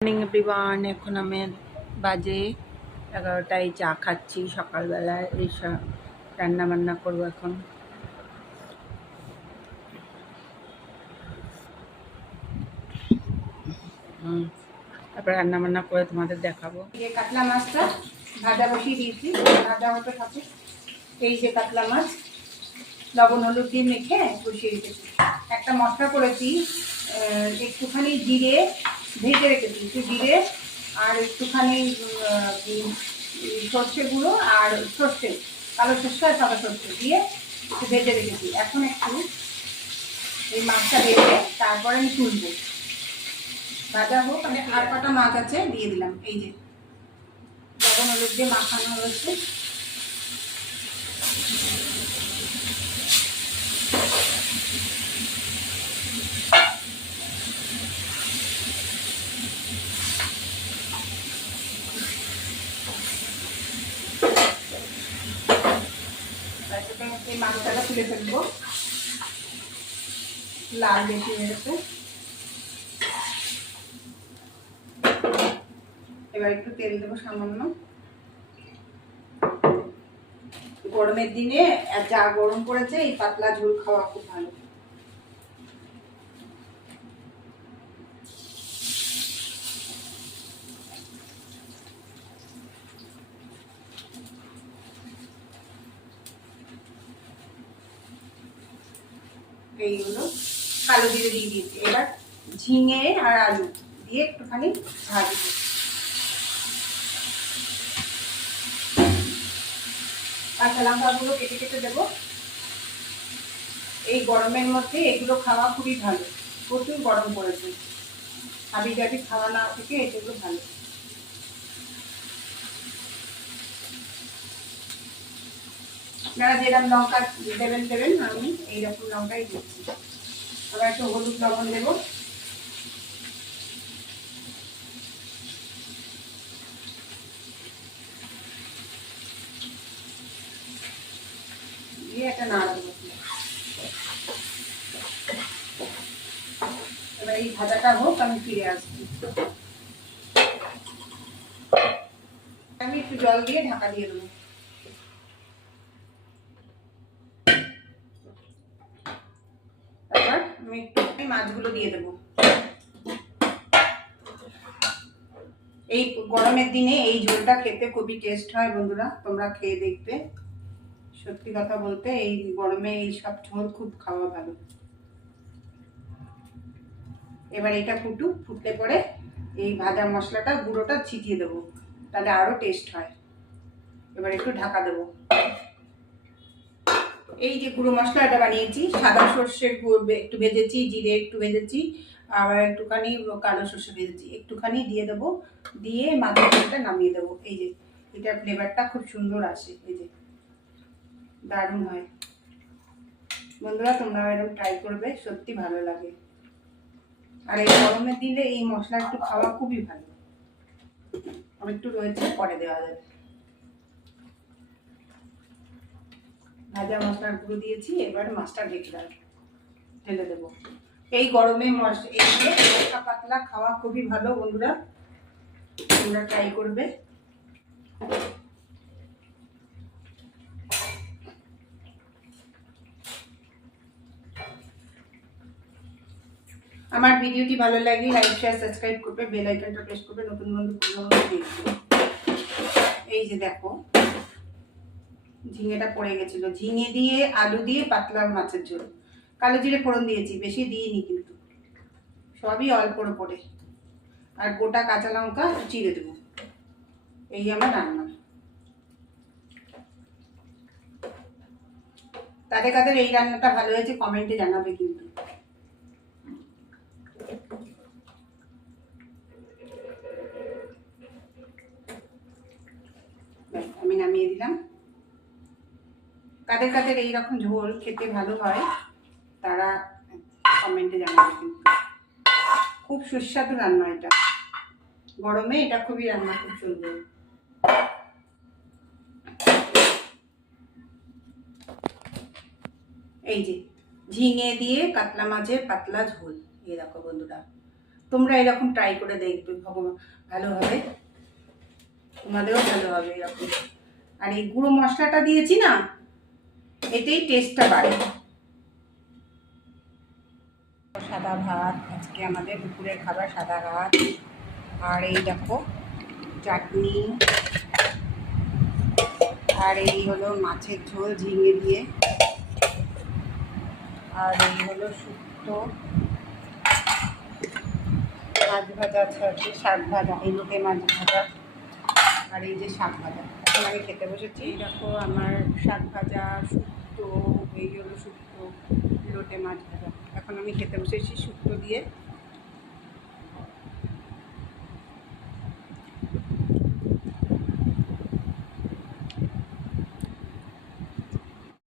Morning everyone, এখন আমি বাজে 11টায় চা খাচ্ছি সকালবেলায়। এই রান্না বান্না করবো এখন। তারপরে রান্না বান্না করে তোমাদের দেখাবো। এই যে কাতলা মাছটা ভাজা বসিয়ে দিয়েছি, ভাজা হতে থাকে। এই যে কাতলা মাছ লবণ হলুদ দিয়ে মেখে বসিয়ে রেখেছি। একটা মশলা করেছি, একটুখানি জিরে ভেজে রেখেছি, একটু জিরে আর একটুখানি সর্ষে গুঁড়ো আর সর্ষে, কালো সর্ষে আর সাদা সর্ষে দিয়ে একটু ভেজে রেখেছি। এখন একটু এই মাছটা ভেজে তারপরে আমি তুলবো। ভাজা হোক, আমি আর কটা মাছ আছে দিয়ে দিলাম। এই যে লবণ হলুদ দিয়ে মাখানো হয়েছে। এই মাছটাটা তুলে ফেলবো, লাল বেশি হয়ে গেছে। এবার একটু তেল দেবো সামান্য। গরমের দিনে যা গরম পড়েছে, এই পাতলা ঝোল খাওয়া খুব ভালো। এইগুলো কালো জিরে দিয়ে দিয়েছি। এবার ঝিঙে আর আলু দিয়ে একটুখানি ভাজবো। কাঁচা লঙ্কাগুলো কেটে কেটে দেবো। এই গরমের মধ্যে এগুলো খাওয়া খুবই ভালো, প্রচুর গরম পড়েছে। হাবি জাবি খাওয়া না থেকে এগুলো ভালো। আপনারা যেরকম লঙ্কা দেবেন, আমি এইরকম লঙ্কাই দিচ্ছি। আবার একটু হলুদ লবণ দেবো। দিয়ে একটা নাড়া দেবো। এবার এই ভাজাটা হোক, আমি ফিরে আসছি। আমি একটু জল দিয়ে ঢাকা দিয়ে দেবো। তারপর আমি একটু মাছগুলো দিয়ে দেবো। এই গরমের দিনে এই ঝোলটা খেতে খুবই টেস্ট হয় বন্ধুরা, তোমরা খেয়ে দেখবে। সত্যি কথা বলতে এই গরমে এই সব ঝোল খুব খাওয়া ভালো। এবার এটা ফুটলে পরে এই ভাজা মশলাটা গুঁড়োটা ছিটিয়ে দেবো, তাহলে আরো টেস্ট হয়। এবার একটু ঢাকা দেবো। এই যে গুঁড়ো মশলাটা বানিয়েছি, সাদা সর্ষের একটু ভেজেছি, জিরে একটু ভেজেছি, আবার একটুখানি কালো সর্ষে ভেজেছি, একটুখানি দিয়ে দেবো। দিয়ে মাছটা নামিয়ে দেবো। এই যে এটার ফ্লেভারটা খুব সুন্দর আসে, এই যে দারুণ হয়। বন্ধুরা তোমরা এরকম ট্রাই করবে, সত্যি ভালো লাগে। আর এই গরমের দিনে এই মশলা একটু খাওয়া খুবই ভালো। আমি একটু রয়েছে, পরে দেওয়া যাবে। ভাজা মশলার গুঁড়ো দিয়েছি, এবার মাছটা ঢেলে দেবো। এই গরমে এইগুলো হালকা পাতলা খাওয়া খুবই ভালো বন্ধুরা, তোমরা ট্রাই করবে। আমার ভিডিওটি ভালো লাগলে লাইক শেয়ার সাবস্ক্রাইব করবে, বেল আইকনটা প্রেস করবে, নতুন বন্ধু দেখবে। এই যে দেখো ঝিঙেটা পড়ে গেছিল, ঝিঙে দিয়ে আলু দিয়ে পাতলা মাছের ঝোল। কালো জিরে ফোড়ন দিয়েছি, বেশি দিইনি কিন্তু, সবই অল্প পড়ে। আর গোটা কাঁচা লঙ্কা চিড়ে দেবো। এই আমার রান্না। কাদের কাদের এই রান্নাটা ভালো হয়েছে কমেন্টে জানাবে কিন্তু। আমি নামিয়ে দিলাম। কাদের কাদের এইরকম ঝোল খেতে ভালো হয় তারা কমেন্টে জানাবে কিন্তু। খুব সুস্বাদু রান্না এটা, গরমে এটা খুবই রান্না খুব সুন্দর। এই যে ঝিঙে দিয়ে কাতলা মাছের পাতলা ঝোল, এই দেখো বন্ধুরা, তোমরা এরকম ট্রাই করে দেখবে, ভগবান ভালো হবে, তোমাদেরও ভালো হবে এরকম। আর এই গুঁড়ো মশলাটা দিয়েছি না, এতেই টেস্টটা বাড়ে। সাদা ভাত, আজকে আমাদের দুপুরের খাবার সাদা ভাত। আর এই দেখো চাটনি, আর এই হলো মাছের ঝোল ঝিঙে দিয়ে, আর এই হলো শুক্তো, মাছ ভাজা আছে, শাক ভাজা, এই লোটে মাছ ভাজা, আর এই যে শাক ভাজা। এখন আমি খেতে বসেছি। দেখো আমার শাক ভাজা, শুক্তো, এই হলো শুক্তো, লোটে মাছ ভাজা। এখন আমি খেতে বসেছি শুক্তো দিয়ে।